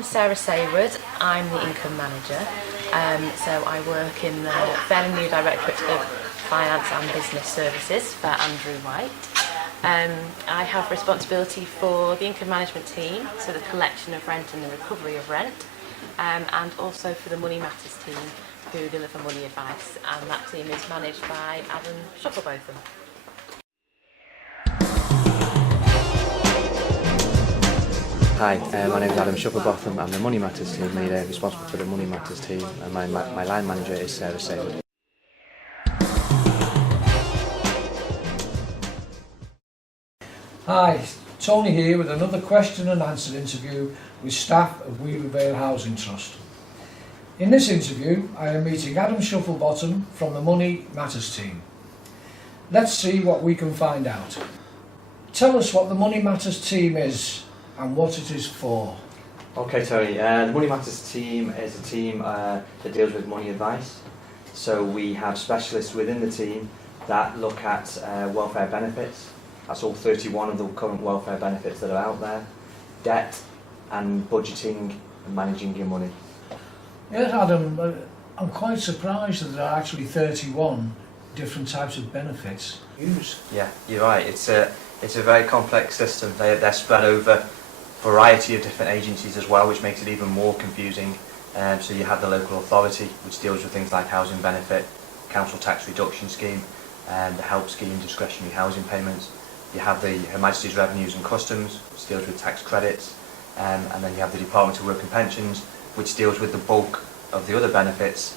I'm Sarah Saywood. I'm the income manager. So I work in the fairly new Directorate of Finance and Business Services for Andrew White. I have responsibility for the income management team, so the collection of rent and the recovery of rent, and also for the Money Matters team, who deliver money advice, and that team is managed by Adam Shufflebotham. Hi, my name is Adam Shufflebotham. I'm the Money Matters Team Leader, responsible for the Money Matters team, and my line manager is Sarah Saywood. Hi, Tony here with another question and answer interview with staff of Weaver Vale Housing Trust. In this interview, I am meeting Adam Shufflebotham from the Money Matters team. Let's see what we can find out. Tell us what the Money Matters team is and what it is for. Okay, Tony. The Money Matters team is a team that deals with money advice. So we have specialists within the team that look at welfare benefits. That's all 31 of the current welfare benefits that are out there. Debt and budgeting and managing your money. Yes, Adam, I'm quite surprised that there are actually 31 different types of benefits used. Yeah, you're right. It's a very complex system. They're spread over a variety of different agencies as well, which makes it even more confusing. So you have the local authority, which deals with things like housing benefit, council tax reduction scheme, and the help scheme, discretionary housing payments. You have the Her Majesty's Revenues and Customs, which deals with tax credits, and then you have the Department of Work and Pensions, which deals with the bulk of the other benefits.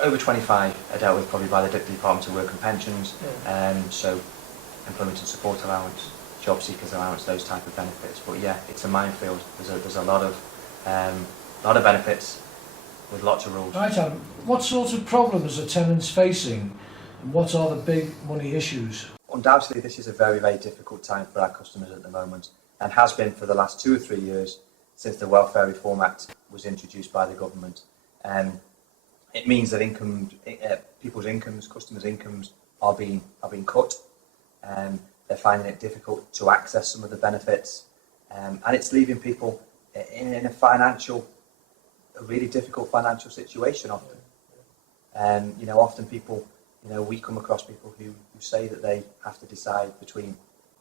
Over 25 are dealt with probably by the Department of Work and Pensions, so employment and support allowance, job seekers allowance, those type of benefits. But yeah, it's a minefield. There's a lot of benefits with lots of rules. Right, Adam, what sort of problems are tenants facing and what are the big money issues? Undoubtedly, this is a very, very difficult time for our customers at the moment, and has been for the last 2 or 3 years since the Welfare Reform Act was introduced by the government. It means that people's incomes, customers' incomes, are being cut. They're finding it difficult to access some of the benefits, and it's leaving people in a really difficult financial situation often. Often people, we come across people who say that they have to decide between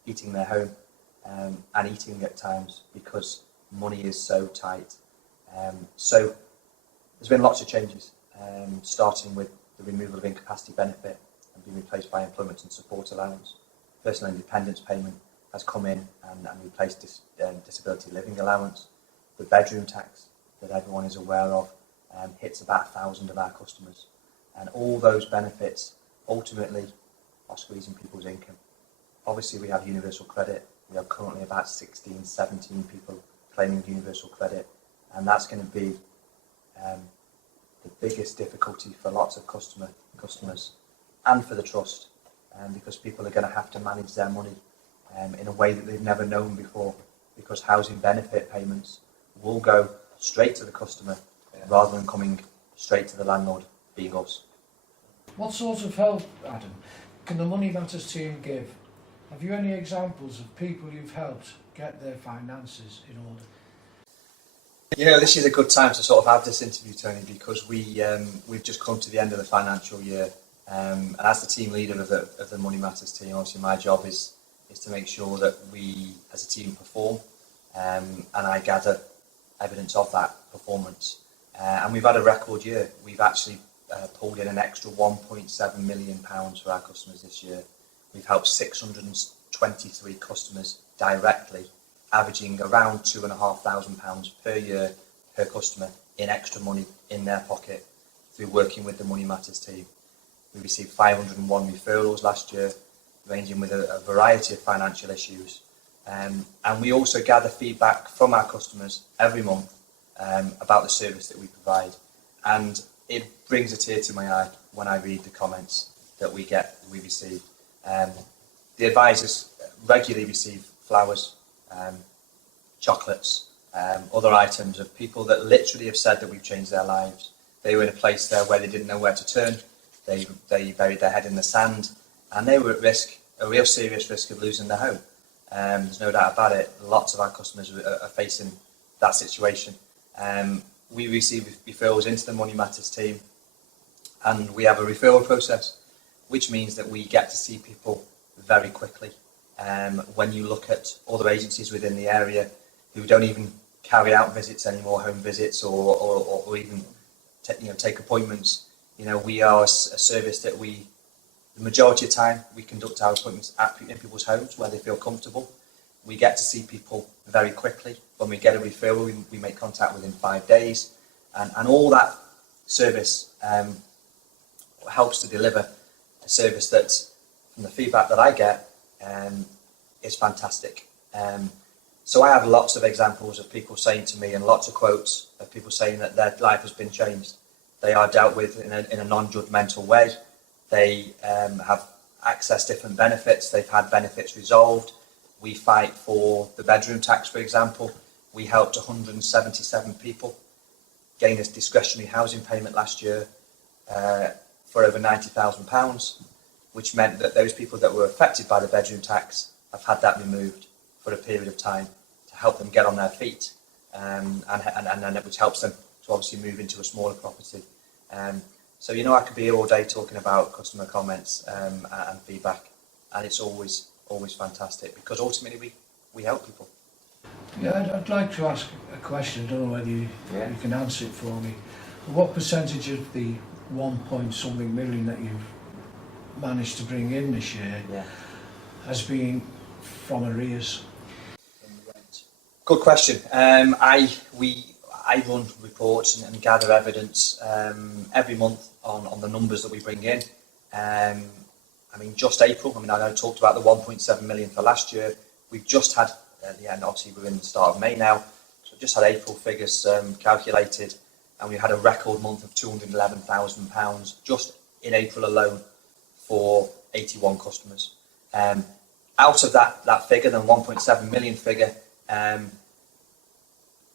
eating their home and eating at times because money is so tight. So there's been lots of changes, starting with the removal of incapacity benefit and being replaced by employment and support allowance. Personal independence payment has come in and replaced disability living allowance. The bedroom tax that everyone is aware of hits about 1,000 of our customers. And all those benefits ultimately are squeezing people's income. Obviously, we have universal credit. We have currently about 16, 17 people claiming universal credit, and that's going to be the biggest difficulty for lots of customers and for the trust, because people are going to have to manage their money in a way that they've never known before, because housing benefit payments will go straight to the customer rather than coming straight to the landlord, being us. What sort of help, Adam, can the Money Matters team give? Have you any examples of people you've helped get their finances in order? This is a good time to sort of have this interview, Tony, because we've just come to the end of the financial year, and as the team leader of the Money Matters team, obviously my job is to make sure that we as a team perform, and I gather evidence of that performance. And we've had a record year. We've actually pulled in an extra £1.7 million for our customers this year. We've helped 623 customers directly, averaging around £2,500 per year per customer in extra money in their pocket through working with the Money Matters team. We received 501 referrals last year, ranging with a variety of financial issues. And we also gather feedback from our customers every month about the service that we provide. And it brings a tear to my eye when I read the comments that we receive. The advisors regularly receive flowers, chocolates, other items of people that literally have said that we've changed their lives. They were in a place there where they didn't know where to turn. They buried their head in the sand, and they were at risk, a real serious risk of losing their home. There's no doubt about it. Lots of our customers are facing that situation. We receive referrals into the Money Matters team, and we have a referral process, which means that we get to see people very quickly. When you look at other agencies within the area who don't even carry out visits anymore, home visits, or even take appointments, we are a service that the majority of the time we conduct our appointments in people's homes where they feel comfortable. We get to see people very quickly. When we get a referral, we make contact within 5 days, and all that service helps to deliver a service that, from the feedback that I get, is fantastic. So I have lots of examples of people saying to me, and lots of quotes of people saying that their life has been changed. They are dealt with in a non-judgmental way. They have accessed different benefits. They've had benefits resolved. We fight for the bedroom tax, for example. We helped 177 people gain a discretionary housing payment last year for over £90,000, which meant that those people that were affected by the bedroom tax have had that removed for a period of time to help them get on their feet, and which helps them to obviously move into a smaller property. So I could be here all day talking about customer comments and feedback, and it's always fantastic, because ultimately we help people. Yeah, I'd like to ask a question. I don't know whether you can answer it for me. What percentage of the 1 point something million that you've managed to bring in this year has been from arrears? Good question. I run reports and gather evidence every month on the numbers that we bring in. Just April. I know I talked about the 1.7 million for last year. We've just had, and obviously we're in the start of May now, so just had April figures calculated, and we had a record month of £211,000 just in April alone for 81 customers. Out of that figure, the 1.7 million figure,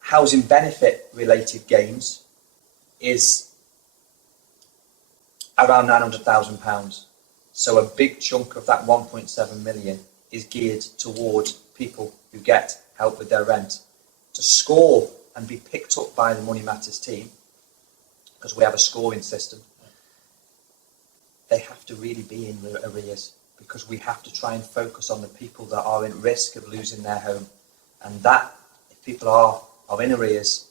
housing benefit related gains is around £900,000. So a big chunk of that 1.7 million is geared towards people who get help with their rent. To score and be picked up by the Money Matters team, because we have a scoring system, they have to really be in arrears, because we have to try and focus on the people that are at risk of losing their home. And that, if people are in arrears,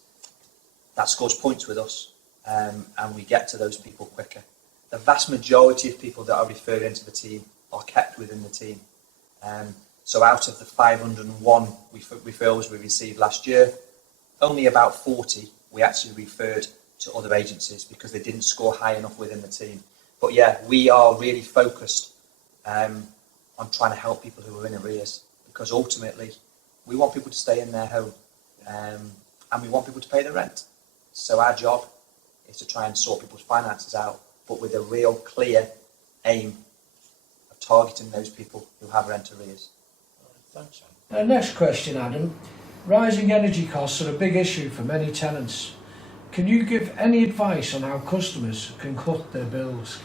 that scores points with us, and we get to those people quicker. The vast majority of people that are referred into the team are kept within the team. So out of the 501 referrals we received last year, only about 40 we actually referred to other agencies because they didn't score high enough within the team. But yeah, we are really focused on trying to help people who are in arrears, because ultimately we want people to stay in their home, and we want people to pay their rent. So our job is to try and sort people's finances out, but with a real clear aim of targeting those people who have rent arrears. Thanks. Next question, Adam. Rising energy costs are a big issue for many tenants. Can you give any advice on how customers can cut their bills?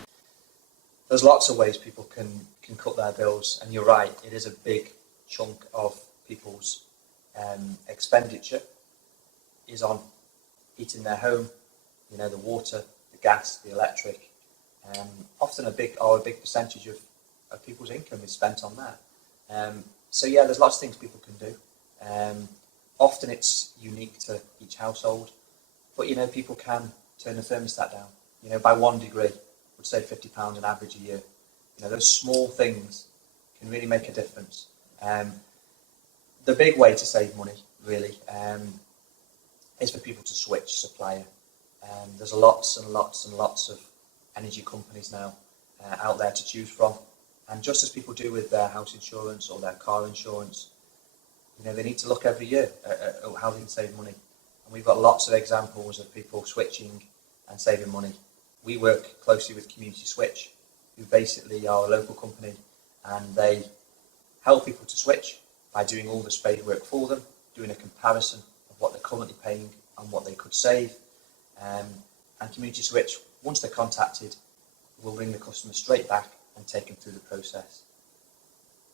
There's lots of ways people can cut their bills, and you're right, it is a big chunk of people's expenditure is on heating their home, the water, the gas, the electric. Often a big percentage of people's income is spent on that. So yeah, there's lots of things people can do. Often it's unique to each household, but people can turn the thermostat down. By 1 degree, would save £50 on average a year. Those small things can really make a difference. The big way to save money, really, is for people to switch supplier. There's lots and lots and lots of energy companies now out there to choose from, and just as people do with their house insurance or their car insurance, they need to look every year at how they can save money. And we've got lots of examples of people switching and saving money. We work closely with Community Switch, who basically are a local company, and they help people to switch by doing all the spade work for them, doing a comparison of what they're currently paying and what they could save. And Community Switch, once they're contacted, will ring the customer straight back and take them through the process.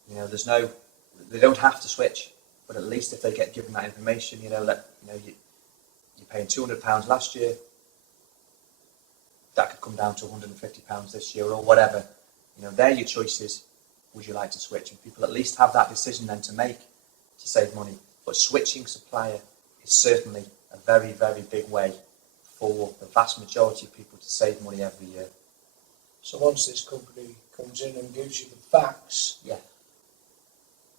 They don't have to switch, but at least if they get given that information, you're paying £200 last year, that could come down to £150 this year or whatever. They're your choices. Would you like to switch? And people at least have that decision then to make to save money. But switching supplier is certainly a very, very big way for the vast majority of people to save money every year. So once this company comes in and gives you the facts, Yeah.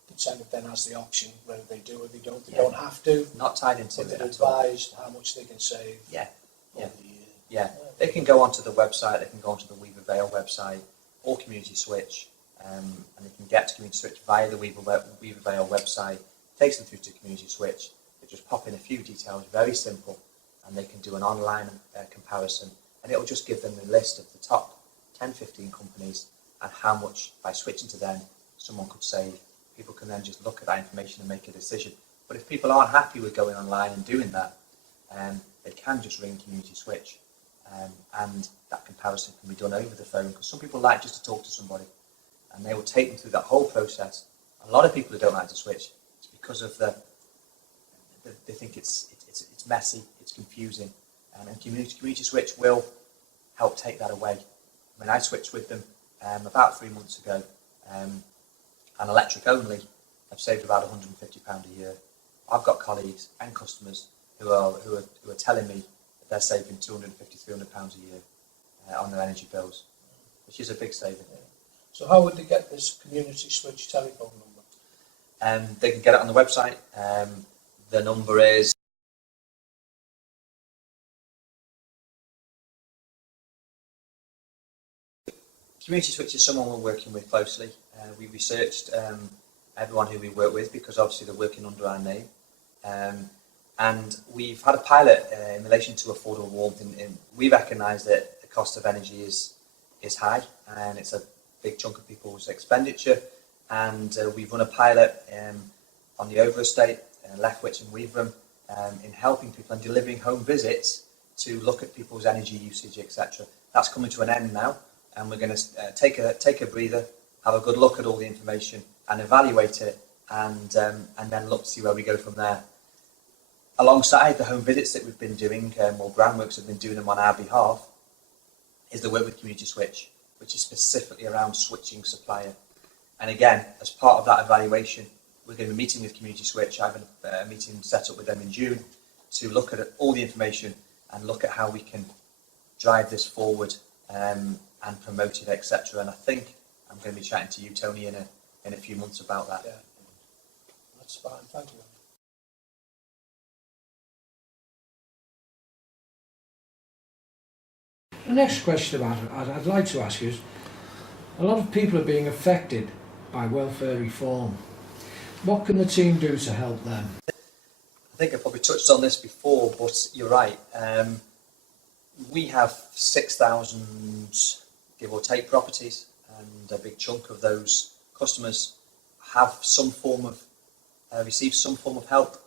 the tenant then has the option whether they do or they don't. They Yeah. don't have to, Not tied into but it they're at all. advised how much they can save Yeah. Yeah. over the year. Yeah, they can go onto the website, they can go onto the Weaver Vale website or Community Switch, and they can get to Community Switch via the Weaver Vale website. Takes them through to Community Switch. They just pop in a few details, very simple, and they can do an online comparison, and it'll just give them the list of the top 10, 15 companies and how much, by switching to them, someone could save. People can then just look at that information and make a decision. But if people aren't happy with going online and doing that, they can just ring Community Switch. And that comparison can be done over the phone, because some people like just to talk to somebody, and they will take them through that whole process. A lot of people who don't like to switch, it's because of they think it's messy, it's confusing, and Community Switch will help take that away. I mean, I switched with them about 3 months ago, and electric only, I've saved about £150 a year. I've got colleagues and customers who are telling me they're saving £250, £300 a year on their energy bills, which is a big saving. Yeah. So how would they get this Community Switch telephone number? They can get it on the website. The number is Community Switch is someone we're working with closely. We researched everyone who we work with, because obviously they're working under our name. And we've had a pilot in relation to affordable warmth. We recognise that the cost of energy is high, and it's a big chunk of people's expenditure. And we've run a pilot on the Over Estate, Lethwich and Weaverham, in helping people and delivering home visits to look at people's energy usage, etc. That's coming to an end now, and we're going to take a breather, have a good look at all the information and evaluate it, and then look to see where we go from there. Alongside the home visits that we've been doing, or groundworks have been doing them on our behalf, is the work with Community Switch, which is specifically around switching supplier. And again, as part of that evaluation, we're going to be meeting with Community Switch. I have a meeting set up with them in June to look at all the information and look at how we can drive this forward and promote it, etc. And I think I'm going to be chatting to you, Tony, in a few months about that. Yeah, that's fine. Thank you. The next question I'd like to ask you is, a lot of people are being affected by welfare reform. What can the team do to help them? I think I probably touched on this before, but you're right. We have 6,000, give or take, properties, and a big chunk of those customers have some form of receive some form of help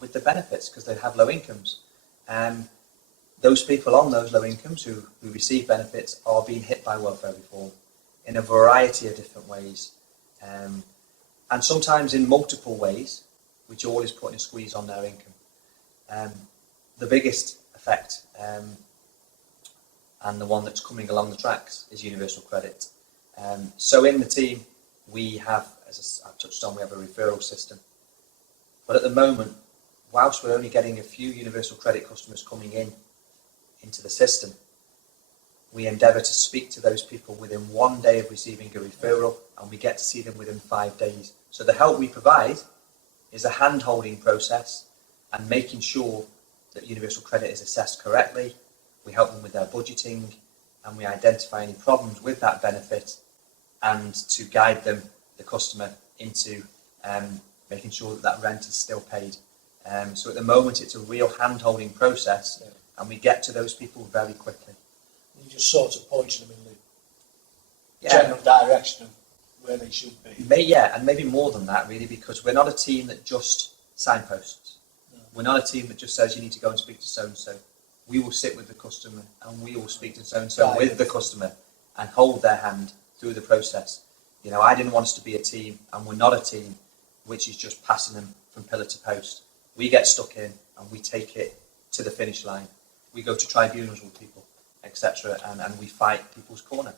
with the benefits, because they have low incomes. Those people on those low incomes who receive benefits are being hit by welfare reform in a variety of different ways, and sometimes in multiple ways, which all is putting a squeeze on their income. The biggest effect, and the one that's coming along the tracks, is universal credit. So in the team, we have, as I've touched on, we have a referral system. But at the moment, whilst we're only getting a few universal credit customers coming into the system, we endeavour to speak to those people within 1 day of receiving a referral, and we get to see them within 5 days. So the help we provide is a hand-holding process and making sure that universal credit is assessed correctly. We help them with their budgeting, and we identify any problems with that benefit, and to guide them, the customer, into making sure that rent is still paid. So at the moment, it's a real hand-holding process, and we get to those people very quickly. You just sort of point them in the general direction of where they should be. And maybe more than that, really, because we're not a team that just signposts. No. We're not a team that just says you need to go and speak to so-and-so. We will sit with the customer, and we will speak to so-and-so with the customer and hold their hand through the process. I didn't want us to be a team, and we're not a team which is just passing them from pillar to post. We get stuck in and we take it to the finish line. We go to tribunals with people, etc., and we fight people's corner.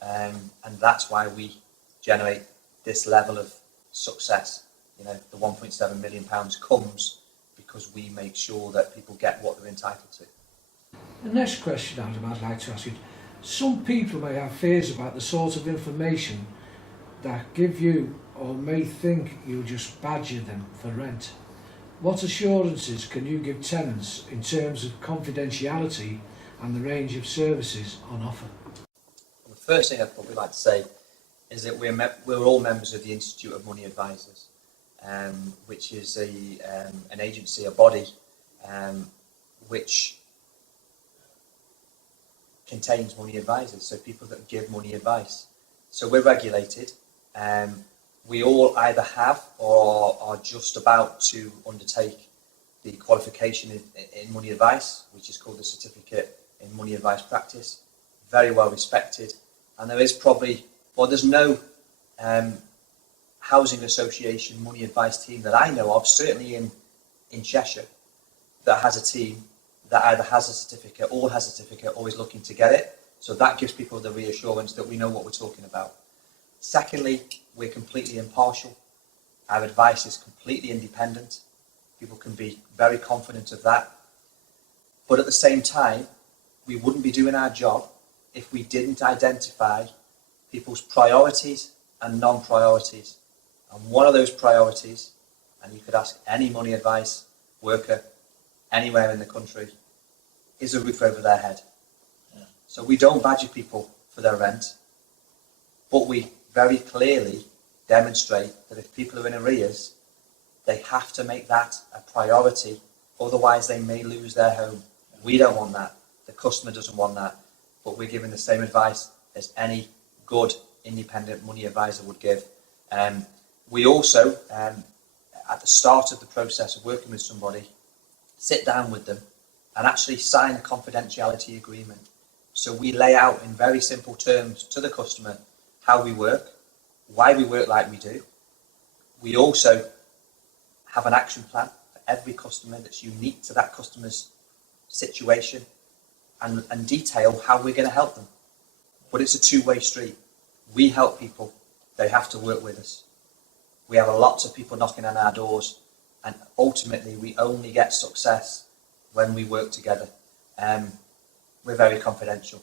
And that's why we generate this level of success. You know, the £1.7 million comes because we make sure that people get what they're entitled to. The next question, Adam, I'd like to ask you. Some people may have fears about the sort of information that give you or may think you'll just badger them for rent. What assurances can you give tenants in terms of confidentiality and the range of services on offer? The first thing I'd probably like to say is that we're all members of the Institute of Money Advisors, which is an agency, a body, which contains money advisors, so people that give money advice. So we're regulated. We all either have or are just about to undertake the qualification in money advice, which is called the Certificate in Money Advice Practice. Very well respected. And there is probably, well, there's no housing association money advice team that I know of, certainly in Cheshire, that has a team that either has a certificate or has a certificate or is looking to get it. So that gives people the reassurance that we know what we're talking about. Secondly, we're completely impartial. Our advice is completely independent. People can be very confident of that. But at the same time, we wouldn't be doing our job if we didn't identify people's priorities and non-priorities. And one of those priorities, and you could ask any money advice worker anywhere in the country, is a roof over their head. Yeah. So we don't badger people for their rent, but we very clearly demonstrate that if people are in arrears, they have to make that a priority, otherwise they may lose their home. We don't want that. The customer doesn't want that. But we're giving the same advice as any good independent money advisor would give. We also, at the start of the process of working with somebody, sit down with them and actually sign a confidentiality agreement. So we lay out in very simple terms to the customer how we work, why we work like we do. We also have an action plan for every customer that's unique to that customer's situation and detail how we're going to help them. But it's a two-way street. We help people, they have to work with us. We have lots of people knocking on our doors, and ultimately we only get success when we work together. We're very confidential.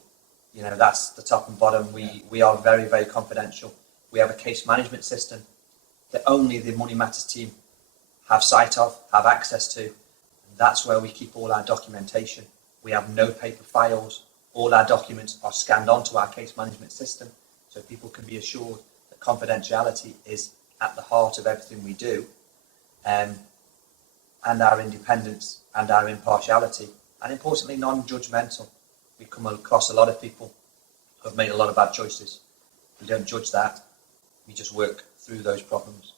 You know, that's the top and bottom. We are very, very confidential. We have a case management system that only the Money Matters team have sight of, have access to. And that's where we keep all our documentation. We have no paper files. All our documents are scanned onto our case management system, so people can be assured that confidentiality is at the heart of everything we do, and our independence and our impartiality, and importantly, non-judgmental. We come across a lot of people who have made a lot of bad choices. We don't judge that. We just work through those problems.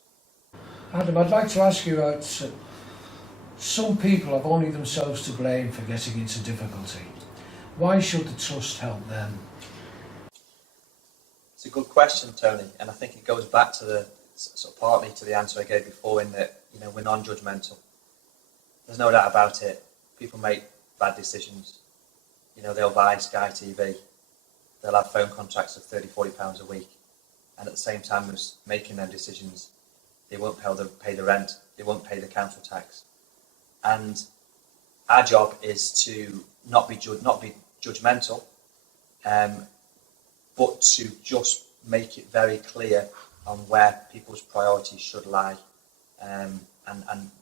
Adam, I'd like to ask you about some people have only themselves to blame for getting into difficulty. Why should the trust help them? It's a good question, Tony, and I think it goes back to the sort of partly to the answer I gave before, in that, you know, we're non-judgmental. There's no doubt about it. People make bad decisions. You know, they'll buy Sky TV, they'll have phone contracts of £30-40 a week, and at the same time as making them decisions, they won't pay the rent, they won't pay the council tax. And our job is to not be judgmental, but to just make it very clear on where people's priorities should lie, and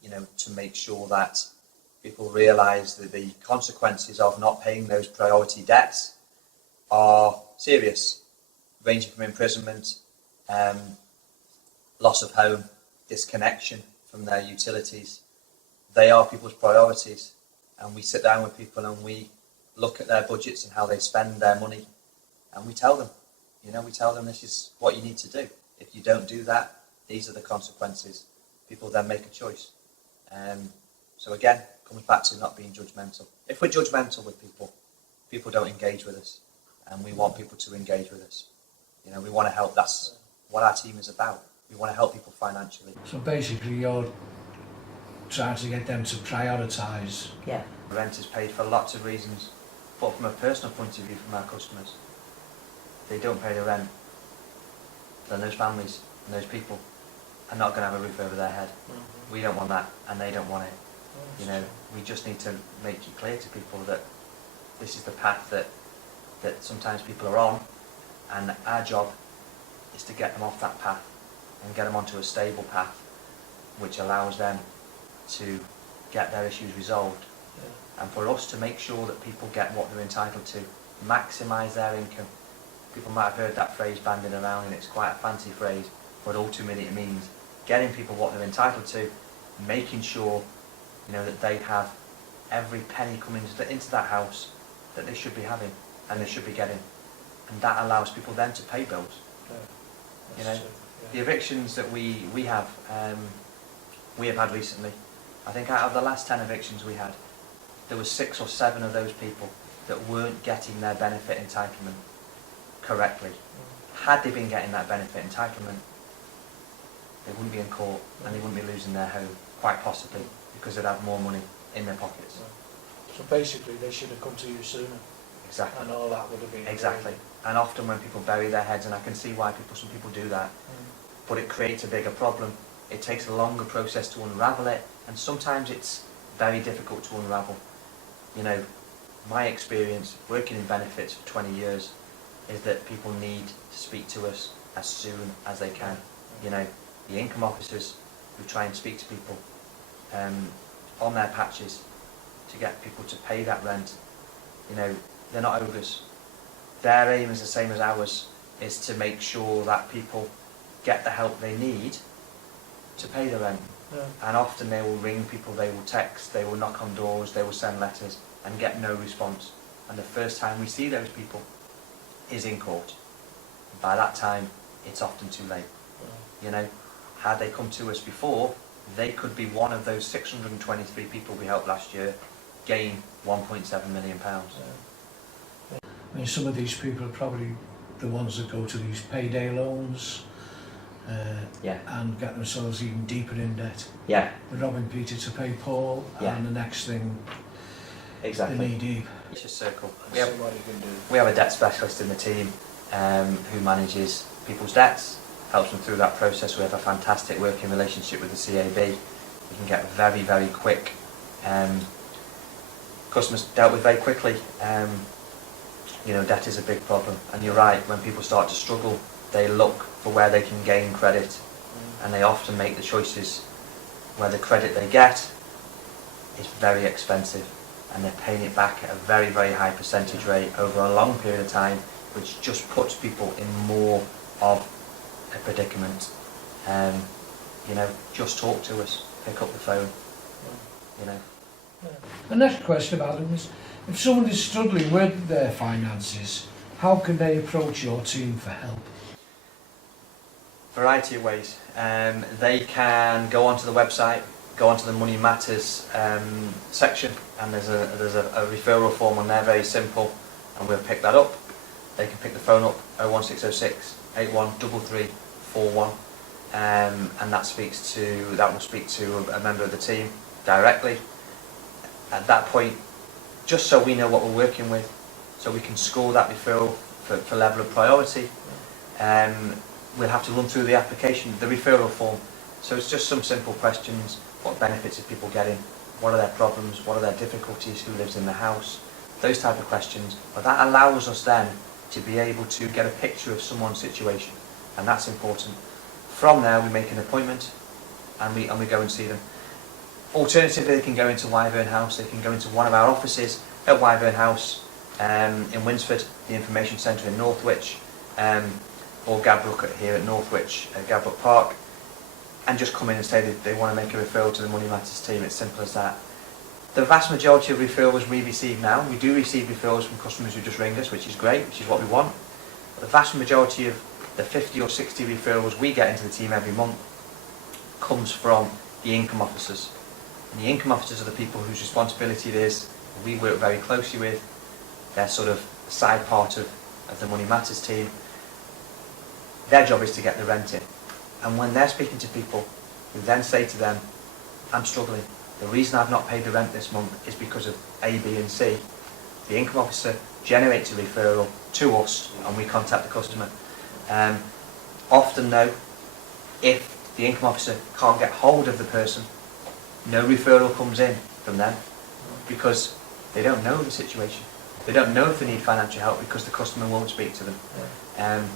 you know, to make sure that people realise that the consequences of not paying those priority debts are serious, ranging from imprisonment, loss of home, disconnection from their utilities. They are people's priorities, and we sit down with people and we look at their budgets and how they spend their money, and we tell them, this is what you need to do. If you don't do that, these are the consequences. People then make a choice. So again, comes back to not being judgmental. If we're judgmental with people, people don't engage with us, and we want people to engage with us. You know, we want to help. That's what our team is about. We want to help people financially. So basically, you're trying to get them to prioritise. Yeah. Rent is paid for lots of reasons, but from a personal point of view from our customers, if they don't pay the rent, then those families and those people are not going to have a roof over their head. We don't want that, and they don't want it. You know, we just need to make it clear to people that this is the path that sometimes people are on, and our job is to get them off that path and get them onto a stable path which allows them to get their issues resolved. And for us to make sure that people get what they're entitled to, maximise their income. People might have heard that phrase banding around, and it's quite a fancy phrase, but ultimately it means getting people what they're entitled to, making sure, you know, that they have every penny coming into that house that they should be having and they should be getting, and that allows people then to pay bills. You know, the evictions that we have had recently, I think out of the last 10 evictions we had, there were 6 or 7 of those people that weren't getting their benefit entitlement correctly. Had they been getting that benefit entitlement, they wouldn't be in court and they wouldn't be losing their home, quite possibly, because they'd have more money in their pockets. So basically they should have come to you sooner. Exactly. And all that would have been Exactly. And often when people bury their heads, and I can see why some people do that, but it creates a bigger problem. It takes a longer process to unravel it, and sometimes it's very difficult to unravel. You know, my experience working in benefits for 20 years is that people need to speak to us as soon as they can. You know, the income officers who try and speak to people on their patches to get people to pay that rent, you know, they're not ogres. Their aim is the same as ours, is to make sure that people get the help they need to pay the rent. And often they will ring people, they will text, they will knock on doors, they will send letters and get no response. And the first time we see those people is in court. By that time, it's often too late. You know, had they come to us before, they could be one of those 623 people we helped last year gain £1.7 million. I mean, some of these people are probably the ones that go to these payday loans and get themselves even deeper in debt. Yeah. They're robbing Peter to pay Paul, and the next thing, Exactly. they're knee deep. It's a circle. See what you can do. We have a debt specialist in the team who manages people's debts, helps them through that process. We have a fantastic working relationship with the CAB. We can get very, very quick customers dealt with very quickly. You know, debt is a big problem, and you're right, when people start to struggle, they look for where they can gain credit, and they often make the choices where the credit they get is very expensive, and they're paying it back at a very, very high percentage rate over a long period of time, which just puts people in more of a predicament. You know, just talk to us, pick up the phone, you know. The next question, Adam, is if someone is struggling with their finances, how can they approach your team for help? Variety of ways. They can go onto the website, go onto the Money Matters section, and there's a referral form on there, very simple, and we'll pick that up. They can pick the phone up, 01606 813341, and that will speak to a member of the team directly. At that point, just so we know what we're working with, so we can score that referral for level of priority, we'll have to run through the application, the referral form. So it's just some simple questions. What benefits are people getting? What are their problems? What are their difficulties? Who lives in the house? Those type of questions. But that allows us then to be able to get a picture of someone's situation, and that's important. From there, we make an appointment, and we go and see them. Alternatively, they can go into Weaver House. They can go into one of our offices at Weaver House in Winsford, the Information Centre in Northwich, or Gabrook here at Northwich, at Gabrook Park, and just come in and say that they want to make a referral to the Money Matters team. It's simple as that. The vast majority of referrals we receive now, we do receive referrals from customers who just ring us, which is great, which is what we want. But the vast majority of the 50 or 60 referrals we get into the team every month comes from the income officers. And the income officers are the people whose responsibility it is, we work very closely with. They're sort of a side part of the Money Matters team. Their job is to get the rent in. And when they're speaking to people, we then say to them, I'm struggling, the reason I've not paid the rent this month is because of A, B and C. The income officer generates a referral to us and we contact the customer. Often though, if the income officer can't get hold of the person, no referral comes in from them because they don't know the situation. They don't know if they need financial help because the customer won't speak to them.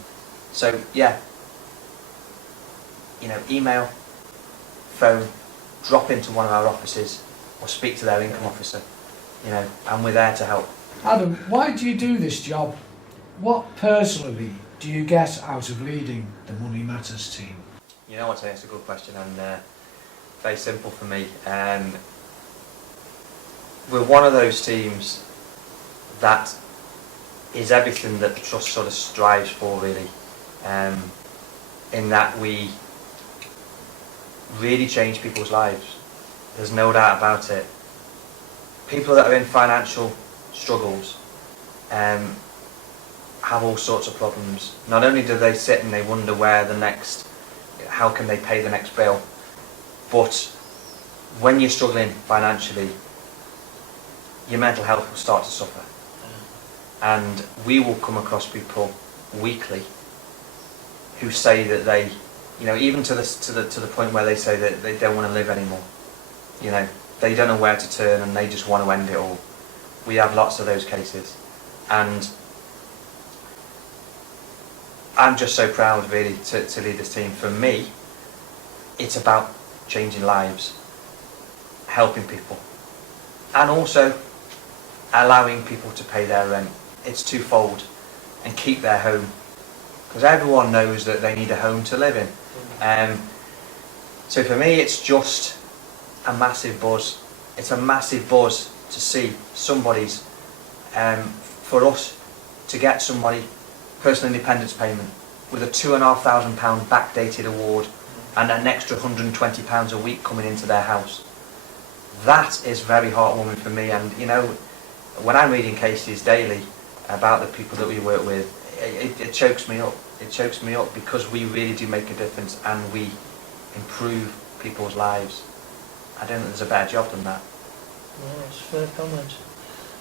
So yeah, you know, email, phone, drop into one of our offices or speak to their income officer, you know, and we're there to help. Adam, why do you do this job? What personally do you get out of leading the Money Matters team? You know what, it's a good question and very simple for me. We're one of those teams that is everything that the trust sort of strives for, really, in that we really change people's lives. There's no doubt about it. People that are in financial struggles have all sorts of problems. Not only do they sit and they wonder how can they pay the next bill, but when you're struggling financially, your mental health will start to suffer. And we will come across people weekly who say that they, you know, even to the point where they say that they don't want to live anymore. You know, they don't know where to turn and they just want to end it all. We have lots of those cases, and I'm just so proud, really, to lead this team. For me, it's about changing lives, helping people, and also allowing people to pay their rent. It's twofold, and keep their home, because everyone knows that they need a home to live in. So for me, it's just a massive buzz. It's a massive buzz to see somebody's, for us to get somebody personal independence payment with a £2,500 backdated award and an extra £120 a week coming into their house. That is very heartwarming for me. And you know, when I'm reading cases daily about the people that we work with, it chokes me up. It chokes me up because we really do make a difference and we improve people's lives. I don't think there's a better job than that. No, it's a fair comment.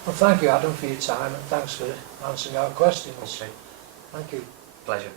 Well, thank you, Adam, for your time, and thanks for answering our questions. Okay. Thank you. Pleasure.